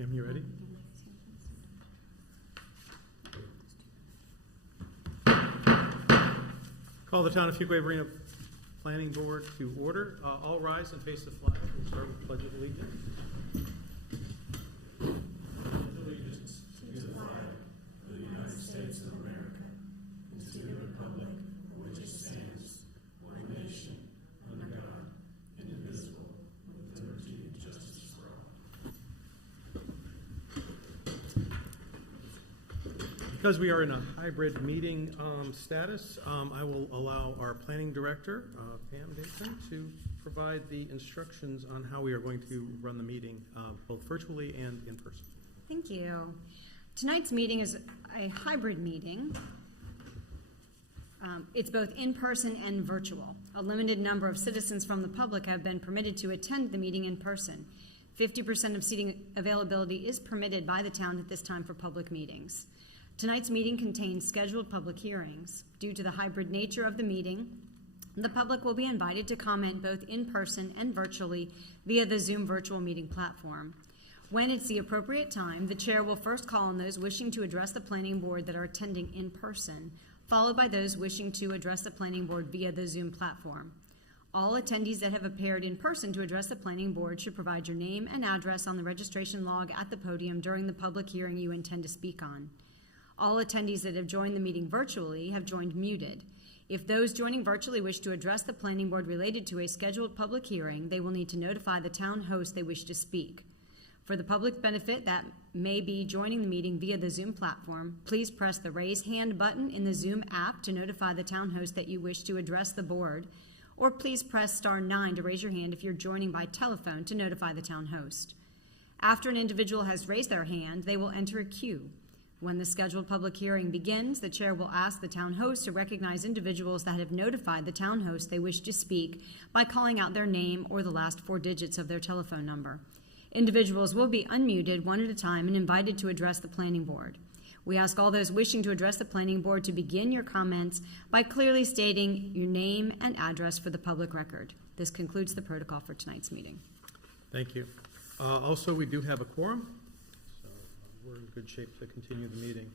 Ma'am, you ready? Call the Town of Fuquay-Varina Planning Board to order. All rise and face the flag. We'll start with the Pledge of Allegiance. Allegiance to the flag of the United States of America and to the republic for which it stands, one nation, under God, indivisible, with liberty and justice for all. Because we are in a hybrid meeting status, I will allow our planning director, Pam Dayton, to provide the instructions on how we are going to run the meeting, both virtually and in person. Thank you. Tonight's meeting is a hybrid meeting. It's both in-person and virtual. A limited number of citizens from the public have been permitted to attend the meeting in person. 50% of seating availability is permitted by the town at this time for public meetings. Tonight's meeting contains scheduled public hearings. Due to the hybrid nature of the meeting, the public will be invited to comment both in person and virtually via the Zoom virtual meeting platform. When it's the appropriate time, the chair will first call on those wishing to address the planning board that are attending in person, followed by those wishing to address the planning board via the Zoom platform. All attendees that have appeared in person to address the planning board should provide your name and address on the registration log at the podium during the public hearing you intend to speak on. All attendees that have joined the meeting virtually have joined muted. If those joining virtually wish to address the planning board related to a scheduled public hearing, they will need to notify the town host they wish to speak. For the public benefit that may be joining the meeting via the Zoom platform, please press the raise hand button in the Zoom app to notify the town host that you wish to address the board, or please press *9 to raise your hand if you're joining by telephone to notify the town host. After an individual has raised their hand, they will enter a queue. When the scheduled public hearing begins, the chair will ask the town host to recognize individuals that have notified the town host they wish to speak by calling out their name or the last 4 digits of their telephone number. Individuals will be unmuted one at a time and invited to address the planning board. We ask all those wishing to address the planning board to begin your comments by clearly stating your name and address for the public record. This concludes the protocol for tonight's meeting. Thank you. Also, we do have a quorum. We're in good shape to continue the meeting.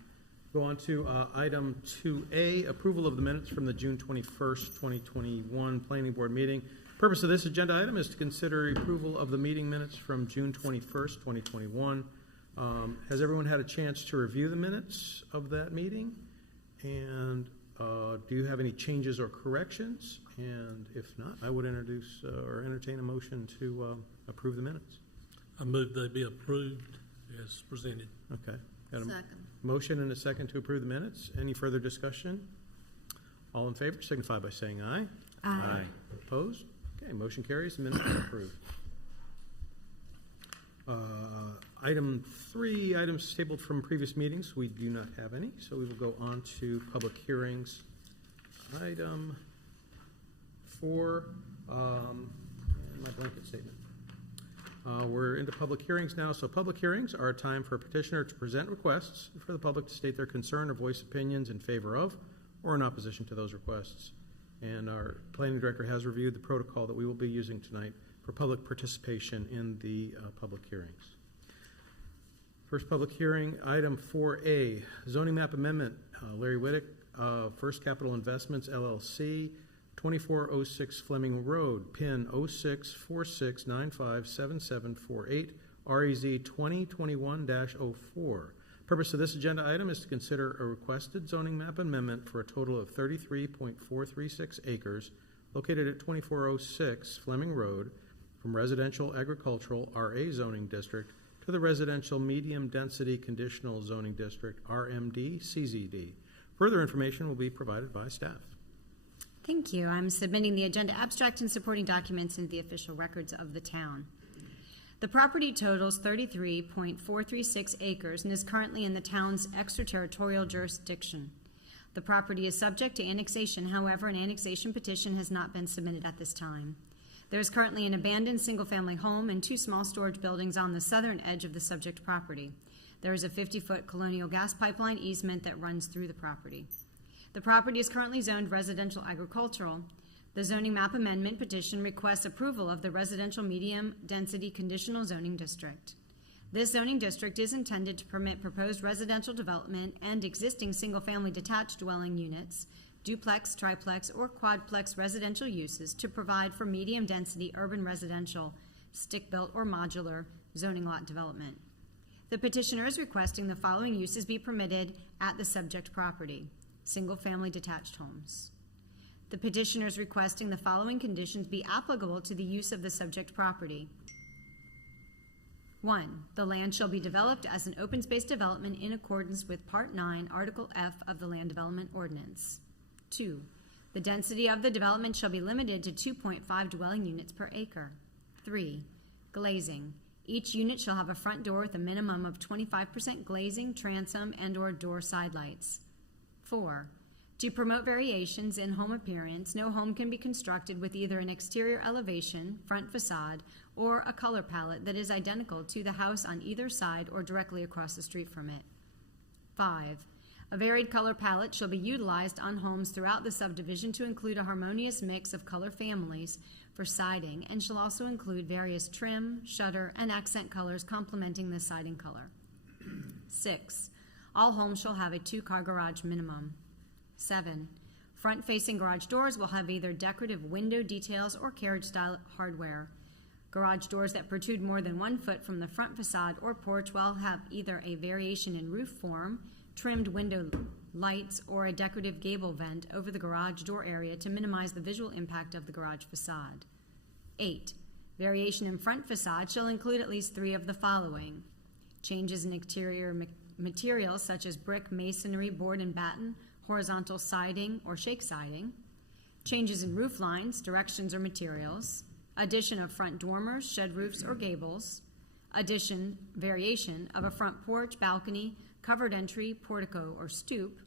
Go on to item 2A, approval of the minutes from the June 21st, 2021 Planning Board meeting. Purpose of this agenda item is to consider approval of the meeting minutes from June 21st, 2021. Has everyone had a chance to review the minutes of that meeting? And do you have any changes or corrections? And if not, I would introduce or entertain a motion to approve the minutes. I move they be approved as presented. Okay. Got a Second. motion and a second to approve the minutes. Any further discussion? All in favor signify by saying aye. Aye. Opposed? Okay, motion carries. The minutes are approved. Item 3, items tabled from previous meetings. We do not have any, so we will go on to public hearings. Item 4, and my blanket statement. We're into public hearings now. So public hearings are a time for a petitioner to present requests for the public to state their concern or voice opinions in favor of or in opposition to those requests. And our planning director has reviewed the protocol that we will be using tonight for public participation in the public hearings. First public hearing, item 4A, zoning map amendment. Larry Whittick, First Capital Investments, LLC, 2406 Fleming Road, PIN 0646957748, REZ 2021-04. Purpose of this agenda item is to consider a requested zoning map amendment for a total of 33.436 acres located at 2406 Fleming Road from residential agricultural RA zoning district to the residential medium density conditional zoning district RMD CZD. Further information will be provided by staff. Thank you. I'm submitting the agenda abstract and supporting documents into the official records of the town. The property totals 33.436 acres and is currently in the town's extraterritorial jurisdiction. The property is subject to annexation. However, an annexation petition has not been submitted at this time. There is currently an abandoned single-family home and 2 small storage buildings on the southern edge of the subject property. There is a 50-foot colonial gas pipeline easement that runs through the property. The property is currently zoned residential agricultural. The zoning map amendment petition requests approval of the residential medium density conditional zoning district. This zoning district is intended to permit proposed residential development and existing single-family detached dwelling units, duplex, triplex, or quadplex residential uses to provide for medium-density urban residential, stick-built or modular zoning lot development. The petitioner is requesting the following uses be permitted at the subject property: single-family detached homes. The petitioner is requesting the following conditions be applicable to the use of the subject property. 1. The land shall be developed as an open space development in accordance with Part 9, Article F of the Land Development Ordinance. 2. The density of the development shall be limited to 2.5 dwelling units per acre. 3. Glazing. Each unit shall have a front door with a minimum of 25% glazing, transom, and/or door side lights. 4. To promote variations in home appearance, no home can be constructed with either an exterior elevation, front facade, or a color palette that is identical to the house on either side or directly across the street from it. 5. A varied color palette shall be utilized on homes throughout the subdivision to include a harmonious mix of color families for siding, and shall also include various trim, shutter, and accent colors complementing the siding color. 6. All homes shall have a 2-car garage minimum. 7. Front-facing garage doors will have either decorative window details or carriage-style hardware. Garage doors that protrude more than 1 foot from the front facade or porch will have either a variation in roof form, trimmed window lights, or a decorative gable vent over the garage door area to minimize the visual impact of the garage facade. 8. Variation in front facade shall include at least 3 of the following: changes in exterior materials such as brick, masonry, board and batten, horizontal siding or shake siding, changes in roof lines, directions, or materials, addition of front dormers, shed roofs, or gables, variation of a front porch, balcony, covered entry, portico, or stoop,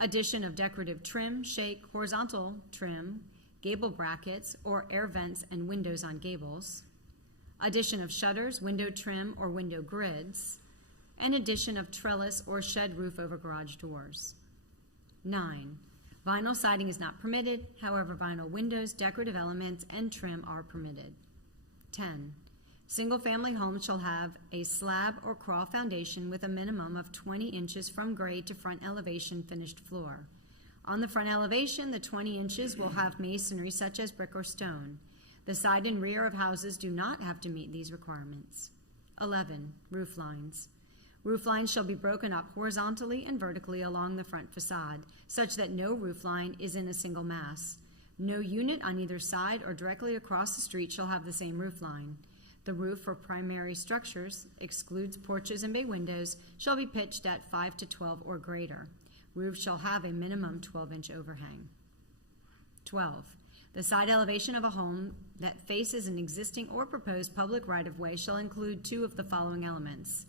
addition of decorative trim, shake, horizontal trim, gable brackets, or air vents and windows on gables, addition of shutters, window trim, or window grids, and addition of trellis or shed roof over garage doors. 9. Vinyl siding is not permitted, however, vinyl windows, decorative elements, and trim are permitted. 10. Single-family homes shall have a slab or crawl foundation with a minimum of 20 inches from grade to front elevation finished floor. On the front elevation, the 20 inches will have masonry such as brick or stone. The side and rear of houses do not have to meet these requirements. 11. Roof lines. Roof lines shall be broken up horizontally and vertically along the front facade, such that no roof line is in a single mass. No unit on either side or directly across the street shall have the same roof line. The roof for primary structures, excludes porches and bay windows, shall be pitched at 5 to 12 or greater. Roofs shall have a minimum 12-inch overhang. 12. The side elevation of a home that faces an existing or proposed public right-of-way shall include 2 of the following elements: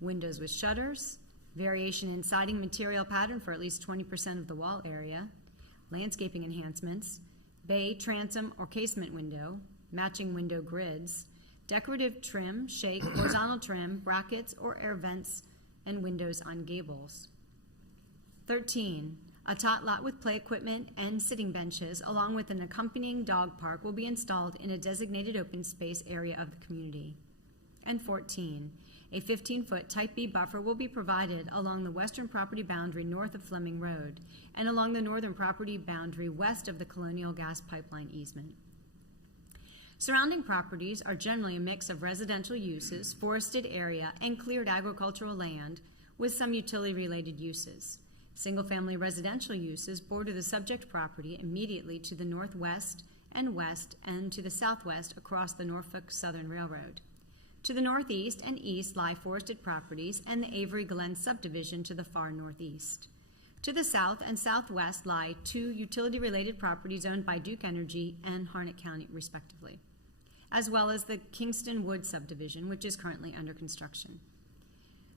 windows with shutters, variation in siding material pattern for at least 20% of the wall area, landscaping enhancements, bay, transom, or casement window, matching window grids, decorative trim, shake, horizontal trim, brackets, or air vents, and windows on gables. 13. A tot lot with play equipment and sitting benches, along with an accompanying dog park, will be installed in a designated open space area of the community. And 14. A 15-foot Type B buffer will be provided along the western property boundary north of Fleming Road and along the northern property boundary west of the Colonial Gas Pipeline easement. Surrounding properties are generally a mix of residential uses, forested area, and cleared agricultural land with some utility-related uses. Single-family residential uses border the subject property immediately to the northwest and west and to the southwest across the Norfolk Southern Railroad. To the northeast and east lie forested properties and the Avery Glen subdivision to the far northeast. To the south and southwest lie 2 utility-related properties owned by Duke Energy and Harnett County, respectively, as well as the Kingston Wood subdivision, which is currently under construction.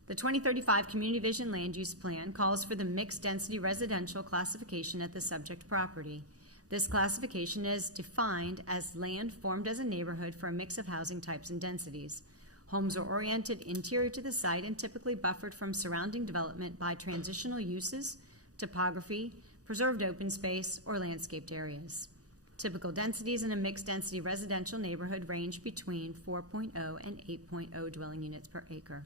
The 2035 Community Vision Land Use Plan calls for the mixed-density residential classification at the subject property. This classification is defined as land formed as a neighborhood for a mix of housing types and densities. Homes are oriented interior to the site and typically buffered from surrounding development by transitional uses, topography, preserved open space, or landscaped areas. Typical densities in a mixed-density residential neighborhood range between 4.0 and 8.0 dwelling units per acre.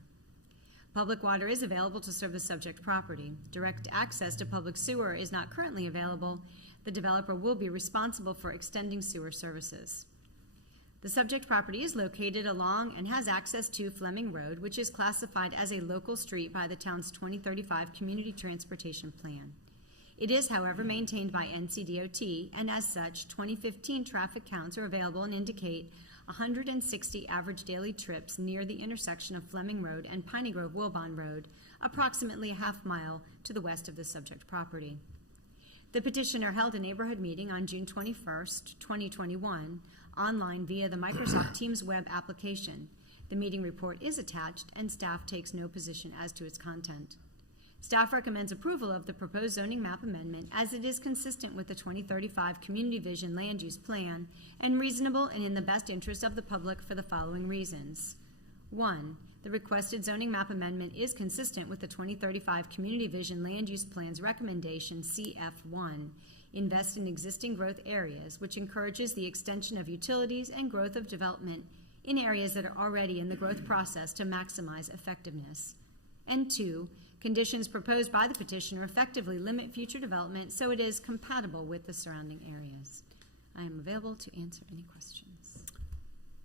Public water is available to serve the subject property. Direct access to public sewer is not currently available. The developer will be responsible for extending sewer services. The subject property is located along and has access to Fleming Road, which is classified as a local street by the town's 2035 Community Transportation Plan. It is, however, maintained by NCDOT, and as such, 2015 traffic counts are available and indicate 160 average daily trips near the intersection of Fleming Road and Piney Grove-Wilbon Road, approximately a half mile to the west of the subject property. The petitioner held a neighborhood meeting on June 21st, 2021, online via the Microsoft Teams web application. The meeting report is attached, and staff takes no position as to its content. Staff recommends approval of the proposed zoning map amendment as it is consistent with the 2035 Community Vision Land Use Plan and reasonable and in the best interest of the public for the following reasons. 1. The requested zoning map amendment is consistent with the 2035 Community Vision Land Use Plan's recommendation CF1, invest in existing growth areas, which encourages the extension of utilities and growth of development in areas that are already in the growth process to maximize effectiveness. And 2, conditions proposed by the petitioner effectively limit future development so it is compatible with the surrounding areas. I am available to answer any questions.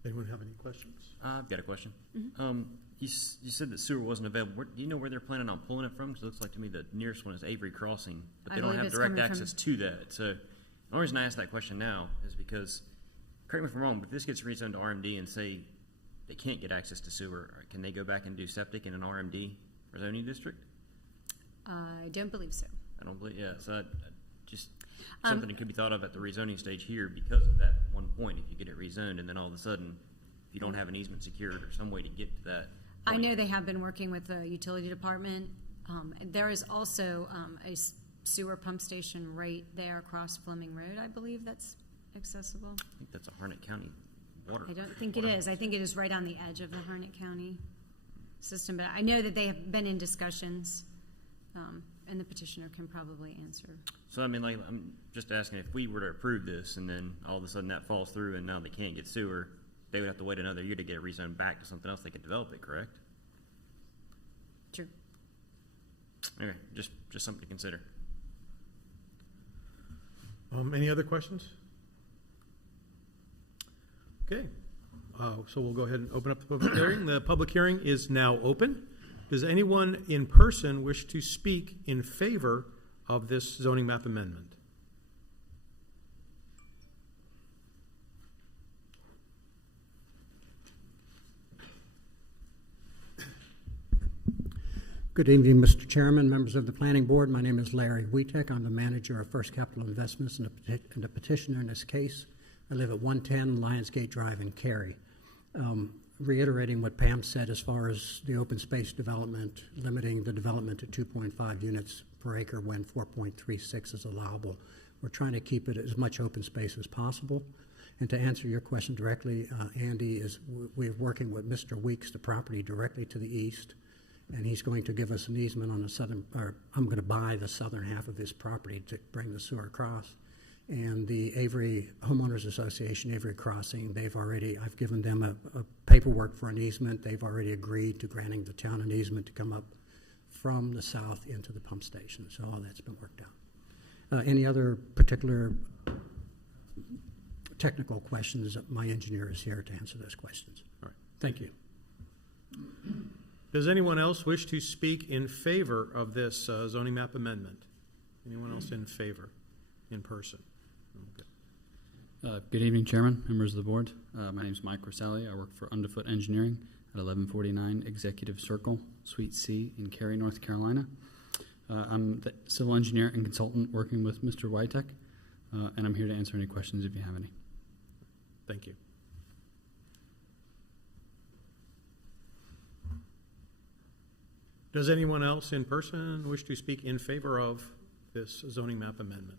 Anyone have any questions? I've got a question. Mm-hmm. You said that sewer wasn't available. Do you know where they're planning on pulling it from? Because it looks like to me the nearest one is Avery Crossing, but they don't have direct access to that. So the only reason I ask that question now is because, correct me if I'm wrong, but if this gets rezoned to RMD and say they can't get access to sewer, can they go back and do septic in an RMD or zoning district? I don't believe so. I don't believe, yeah. So just something that could be thought of at the rezoning stage here because of that one point. If you get it rezoned and then all of a sudden, if you don't have an easement secured or some way to get to that point. I know they have been working with the utility department. There is also a sewer pump station right there across Fleming Road, I believe, that's accessible. I think that's a Harnett County water. I don't think it is. I think it is right on the edge of the Harnett County system, but I know that they have been in discussions, and the petitioner can probably answer. So, I mean, like, I'm just asking if we were to approve this and then all of a sudden that falls through and now they can't get sewer, they would have to wait another year to get it rezoned back to something else they could develop it, correct? True. Okay, just something to consider. Any other questions? Okay, so we'll go ahead and open up the public hearing. The public hearing is now open. Does anyone in person wish to speak in favor of this zoning map amendment? Good evening, Mr. Chairman, members of the Planning Board. My name is Larry Wietek. I'm the manager of First Capital Investments and the petitioner in this case. I live at 110 Lionsgate Drive in Cary. Reiterating what Pam said as far as the open space development, limiting the development to 2.5 units per acre when 4.36 is allowable. We're trying to keep it as much open space as possible. And to answer your question directly, Andy, we're working with Mr. Weeks, the property directly to the east, and he's going to give us an easement on the southern, or I'm going to buy the southern half of his property to bring the sewer across. And the Avery Homeowners Association, Avery Crossing, I've given them a paperwork for an easement. They've already agreed to granting the town an easement to come up from the south into the pump station. So all that's been worked out. Any other particular technical questions? My engineer is here to answer those questions. All right. Thank you. Does anyone else wish to speak in favor of this zoning map amendment? Anyone else in favor in person? Okay. Good evening, Chairman, members of the board. My name is Mike Rosselli. I work for Underfoot Engineering at 1149 Executive Circle, Suite C in Cary, North Carolina. I'm the civil engineer and consultant working with Mr. Wietek, and I'm here to answer any questions if you have any. Thank you. Does anyone else in person wish to speak in favor of this zoning map amendment?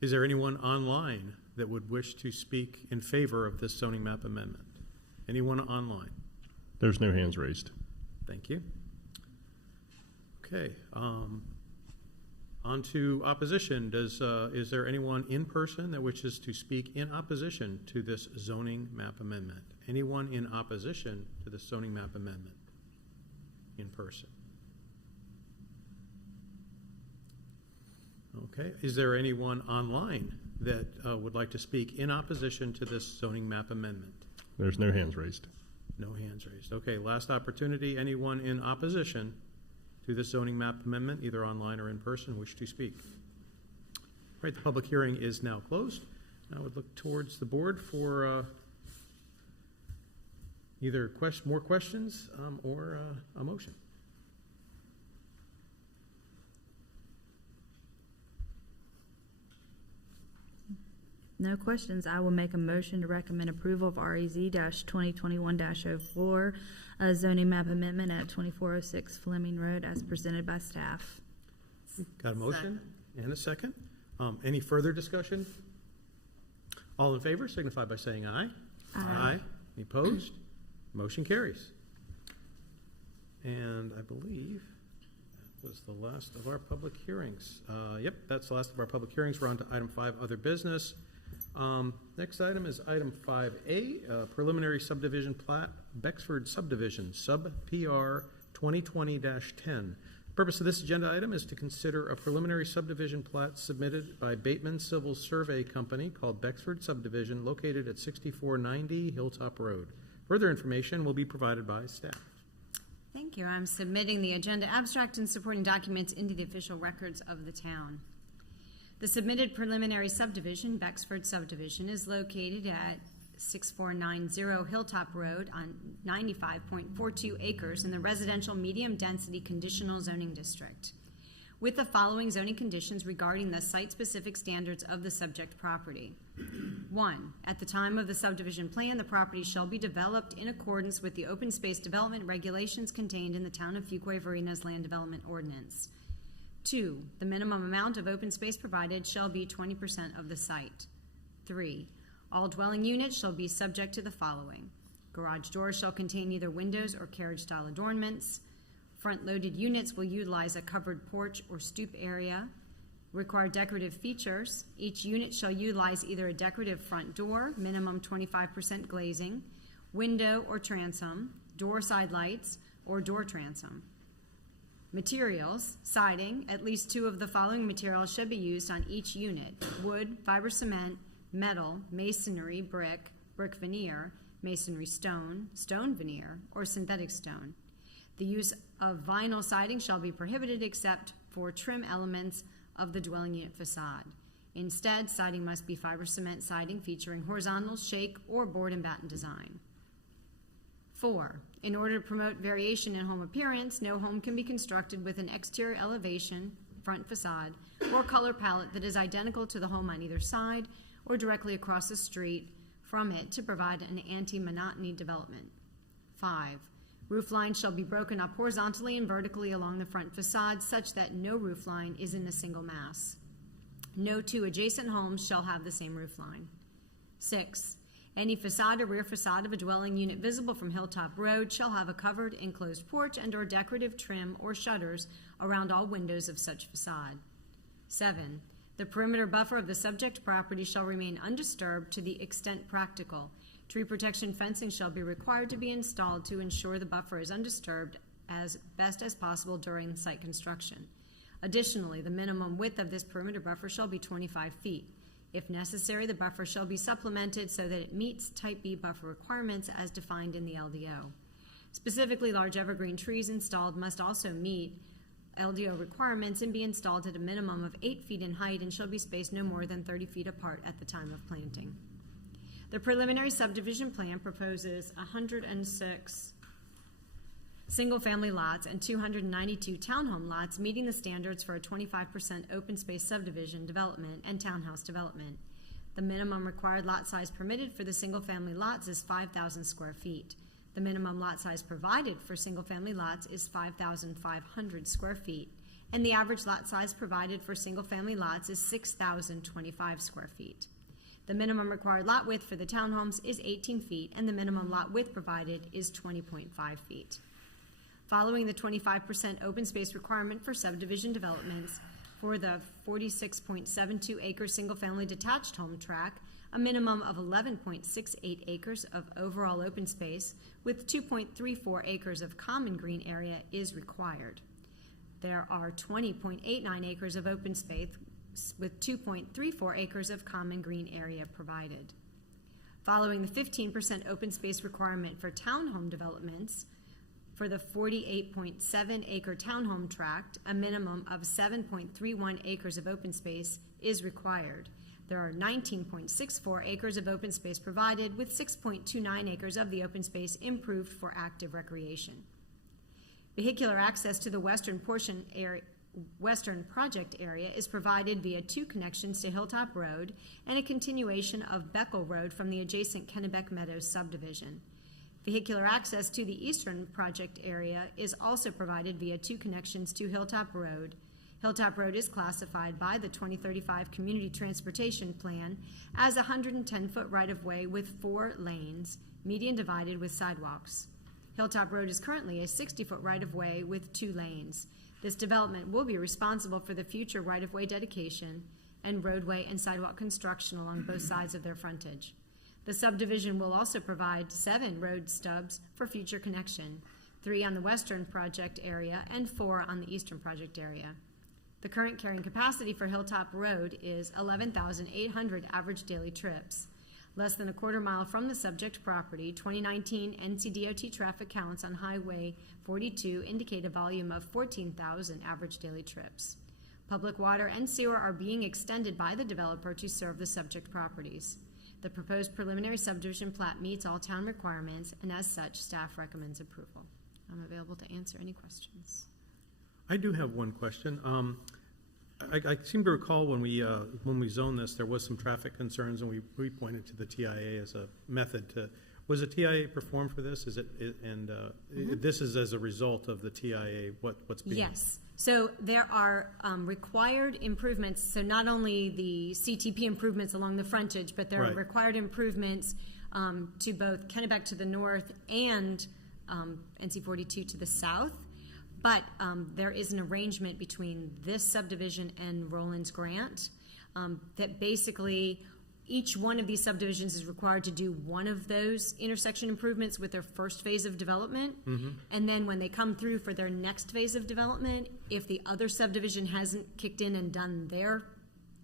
Is there anyone online that would wish to speak in favor of this zoning map amendment? Anyone online? There's no hands raised. Thank you. Okay. On to opposition. Is there anyone in person that wishes to speak in opposition to this zoning map amendment? Anyone in opposition to this zoning map amendment in person? Okay. Is there anyone online that would like to speak in opposition to this zoning map amendment? There's no hands raised. No hands raised. Okay, last opportunity. Anyone in opposition to this zoning map amendment, either online or in person, wish to speak? All right, the public hearing is now closed. I would look towards the board for either more questions or a motion. No questions. I will make a motion to recommend approval of REZ-2021-04, zoning map amendment at 2406 Fleming Road as presented by staff. Got a motion and a second. Any further discussion? All in favor signify by saying aye. Aye. Any opposed? Motion carries. And I believe that was the last of our public hearings. Yep, that's the last of our public hearings. We're on to item 5, other business. Next item is item 5A, preliminary subdivision plat, Bexford subdivision, sub PR 2020-10. The purpose of this agenda item is to consider a preliminary subdivision plat submitted by Bateman Civil Survey Company called Bexford Subdivision, located at 6490 Hilltop Road. Further information will be provided by staff. Thank you. I'm submitting the agenda abstract and supporting documents into the official records of the town. The submitted preliminary subdivision, Bexford Subdivision, is located at 6490 Hilltop Road on 95.42 acres in the residential medium-density conditional zoning district, with the following zoning conditions regarding the site-specific standards of the subject property. 1. At the time of the subdivision plan, the property shall be developed in accordance with the open space development regulations contained in the Town of Fuquay-Varina's Land Development Ordinance. 2. The minimum amount of open space provided shall be 20% of the site. 3. All dwelling units shall be subject to the following. Garage doors shall contain either windows or carriage-style adornments. Front-loaded units will utilize a covered porch or stoop area. Require decorative features. Each unit shall utilize either a decorative front door, minimum 25% glazing, window or transom, door side lights, or door transom. Materials, siding, at least 2 of the following materials should be used on each unit: wood, fiber cement, metal, masonry, brick veneer, masonry stone, stone veneer, or synthetic stone. The use of vinyl siding shall be prohibited except for trim elements of the dwelling unit facade. Instead, siding must be fiber cement siding featuring horizontal, shake, or board and batten design. 4. In order to promote variation in home appearance, no home can be constructed with an exterior elevation, front facade, or color palette that is identical to the home on either side or directly across the street from it to provide an anti-monotony development. 5. Roof lines shall be broken up horizontally and vertically along the front facade such that no roof line is in a single mass. No 2 adjacent homes shall have the same roof line. 6. Any facade or rear facade of a dwelling unit visible from Hilltop Road shall have a covered enclosed porch and or decorative trim or shutters around all windows of such facade. 7. The perimeter buffer of the subject property shall remain undisturbed to the extent practical. Tree protection fencing shall be required to be installed to ensure the buffer is undisturbed as best as possible during site construction. Additionally, the minimum width of this perimeter buffer shall be 25 feet. If necessary, the buffer shall be supplemented so that it meets Type B buffer requirements as defined in the LDO. Specifically, large evergreen trees installed must also meet LDO requirements and be installed at a minimum of 8 feet in height and shall be spaced no more than 30 feet apart at the time of planting. The preliminary subdivision plan proposes 106 single-family lots and 292 townhome lots, meeting the standards for a 25% open space subdivision development and townhouse development. The minimum required lot size permitted for the single-family lots is 5,000 square feet. The minimum lot size provided for single-family lots is 5,500 square feet, and the average lot size provided for single-family lots is 6,025 square feet. The minimum required lot width for the townhomes is 18 feet, and the minimum lot width provided is 20.5 feet. Following the 25% open space requirement for subdivision developments, for the 46.72 acre single-family detached home tract, a minimum of 11.68 acres of overall open space with 2.34 acres of common green area is required. There are 20.89 acres of open space with 2.34 acres of common green area provided. Following the 15% open space requirement for townhome developments, for the 48.7 acre townhome tract, a minimum of 7.31 acres of open space is required. There are 19.64 acres of open space provided, with 6.29 acres of the open space improved for active recreation. Vehicular access to the western project area is provided via 2 connections to Hilltop Road and a continuation of Beckel Road from the adjacent Kennebec Meadows subdivision. Vehicular access to the eastern project area is also provided via 2 connections to Hilltop Road. Hilltop Road is classified by the 2035 Community Transportation Plan as a 110-foot right-of-way with 4 lanes, median divided with sidewalks. Hilltop Road is currently a 60-foot right-of-way with 2 lanes. This development will be responsible for the future right-of-way dedication and roadway and sidewalk construction along both sides of their frontage. The subdivision will also provide 7 road stubs for future connection, 3 on the western project area and 4 on the eastern project area. The current carrying capacity for Hilltop Road is 11,800 average daily trips. Less than a quarter mile from the subject property, 2019 NCDOT traffic counts on Highway 42 indicate a volume of 14,000 average daily trips. Public water and sewer are being extended by the developer to serve the subject properties. The proposed preliminary subdivision plat meets all town requirements, and as such, staff recommends approval. I'm available to answer any questions. I do have one question. I seem to recall when we zoned this, there was some traffic concerns, and we pointed to the TIA as a method to. Was a TIA performed for this? Is it? This is as a result of the TIA. What's being? Yes. So there are required improvements. So not only the CTP improvements along the frontage, but there are required improvements to both Kennebec to the north and NC 42 to the south. But there is an arrangement between this subdivision and Roland's Grant that basically each one of these subdivisions is required to do one of those intersection improvements with their first phase of development. And then when they come through for their next phase of development, if the other subdivision hasn't kicked in and done their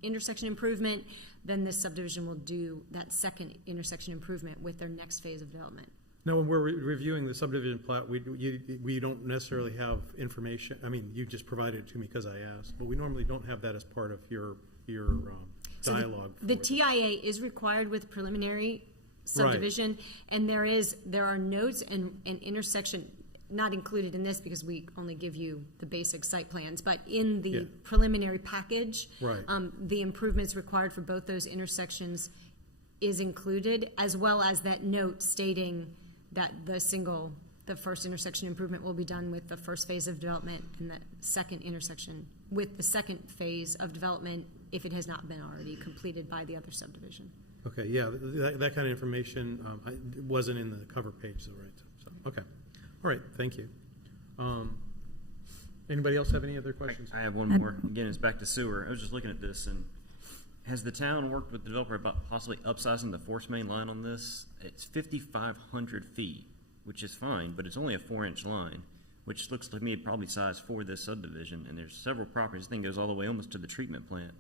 intersection improvement, then this subdivision will do that second intersection improvement with their next phase of development. Now, when we're reviewing the subdivision plat, we don't necessarily have information. I mean, you just provided it to me because I asked, but we normally don't have that as part of your dialogue. So the TIA is required with preliminary subdivision, and there are notes and intersection not included in this because we only give you the basic site plans, but in the preliminary package, the improvements required for both those intersections is included, as well as that note stating that the first intersection improvement will be done with the first phase of development, and the second intersection with the second phase of development if it has not been already completed by the other subdivision. Okay, yeah, that kind of information wasn't in the cover page, though, right? So, okay, all right, thank you. Anybody else have any other questions? I have one more. Again, it's back to sewer. I was just looking at this, and has the town worked with the developer about possibly upsizing the force main line on this? It's 5,500 feet, which is fine, but it's only a 4-inch line, which looks to me probably size for this subdivision. And there's several properties. This thing goes all the way almost to the treatment plant.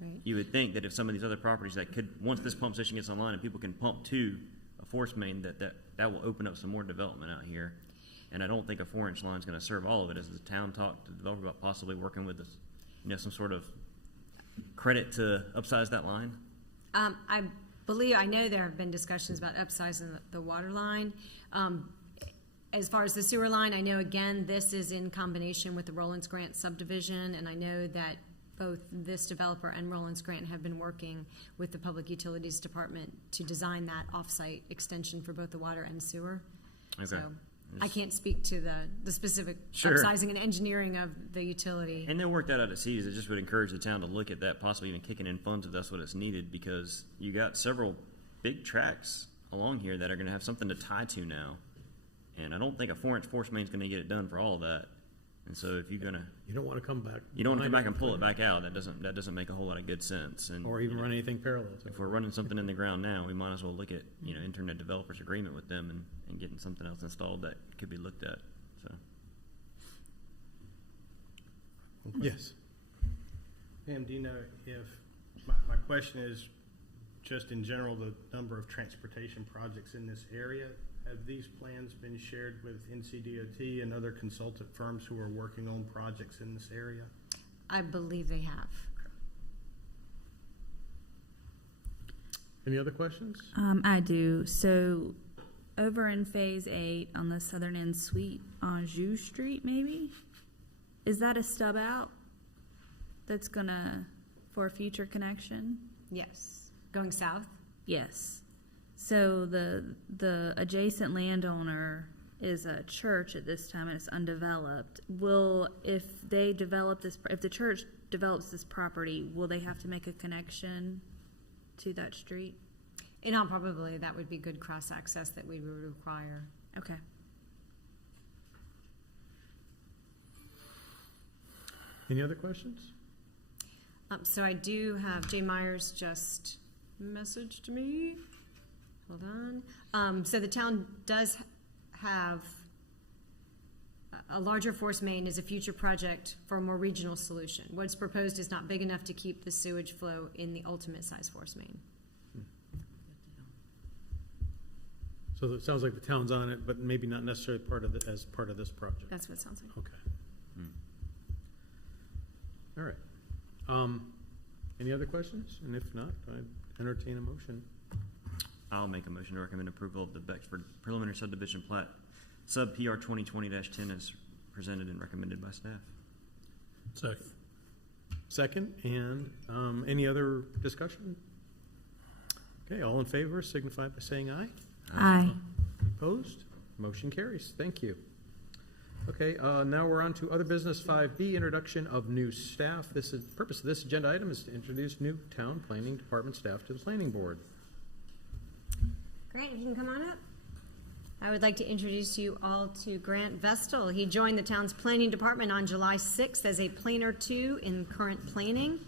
Right. You would think that if some of these other properties that could, once this pump station gets online and people can pump to a force main, that will open up some more development out here. And I don't think a 4-inch line is going to serve all of it. As the town talked to the developer about possibly working with this, some sort of credit to upsize that line? I know there have been discussions about upsizing the water line. As far as the sewer line, I know, again, this is in combination with the Roland's Grant subdivision, and I know that both this developer and Roland's Grant have been working with the Public Utilities Department to design that off-site extension for both the water and sewer. Okay. So I can't speak to the specific upsizing and engineering of the utility. And they'll work that out at seas. It just would encourage the town to look at that, possibly even kicking in funds if that's what it's needed, because you got several big tracks along here that are going to have something to tie to now. And I don't think a 4-inch force main is going to get it done for all of that. And so if you're gonna, You don't want to come back. you don't want to come back and pull it back out. That doesn't make a whole lot of good sense. And Or even run anything parallel to it. if we're running something in the ground now, we might as well look at internet developers agreement with them and getting something else installed that could be looked at. So Yes. Pam, do you know if, my question is, just in general, the number of transportation projects in this area, have these plans been shared with NCDOT and other consultant firms who are working on projects in this area? I believe they have. Any other questions? I do. So, over in Phase 8 on the southern end, Suite Anjou Street, maybe? Is that a stub out that's gonna, for a future connection? Yes. Going south? Yes. So the adjacent landowner is a church at this time and it's undeveloped. If the church develops this property, will they have to make a connection to that street? In all probability, that would be good cross access that we would require. Okay. Any other questions? So I do have Jay Myers just messaged me. Hold on. So the town does have a larger force main as a future project for a more regional solution. What's proposed is not big enough to keep the sewage flow in the ultimate size force main. So it sounds like the town's on it, but maybe not necessarily as part of this project. That's what it sounds like. Okay. All right. Any other questions? And if not, I entertain a motion. I'll make a motion to recommend approval of the Beckford preliminary subdivision plat, sub PR 2020-10, as presented and recommended by staff. Second. Second, and any other discussion? Okay, all in favor signify by saying aye. Aye. Opposed? Motion carries. Thank you. Okay, now we're on to other business 5B, introduction of new staff. The purpose of this agenda item is to introduce new town planning department staff to the planning board. Grant, if you can come on up. I would like to introduce you all to Grant Vestal. He joined the town's planning department on July 6th as a planner 2 in current planning.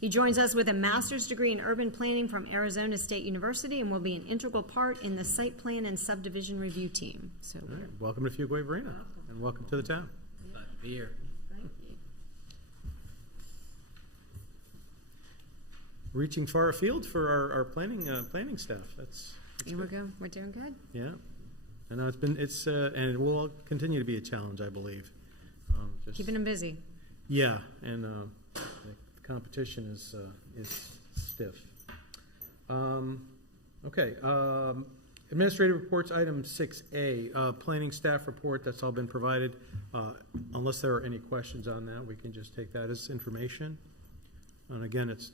He joins us with a master's degree in urban planning from Arizona State University and will be an integral part in the site plan and subdivision review team. So, All right, welcome to Fuquay-Varina, and welcome to the town. Glad to be here. thank you. Reaching far afield for our planning staff. That's Here we good. go. We're doing good. Yeah, I know and it will continue to be a challenge, I believe. Keeping him busy. Yeah, and the competition is stiff. Okay, administrative reports, item 6A, planning staff report. That's all been provided. Unless there are any questions on that, we can just take that as information. And again, it's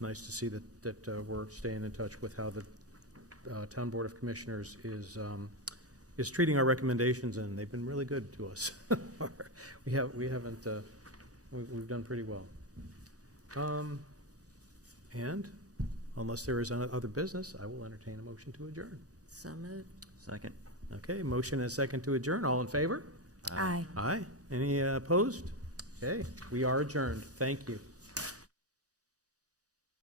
nice to see that we're staying in touch with how the Town Board of Commissioners is treating our recommendations, and they've been really good to us. We've done pretty well. And unless there is other business, I will entertain a motion to adjourn. So moved. Second. Okay, motion and a second to adjourn. All in favor? Aye. Aye. Any opposed? Okay, we are adjourned. Thank you.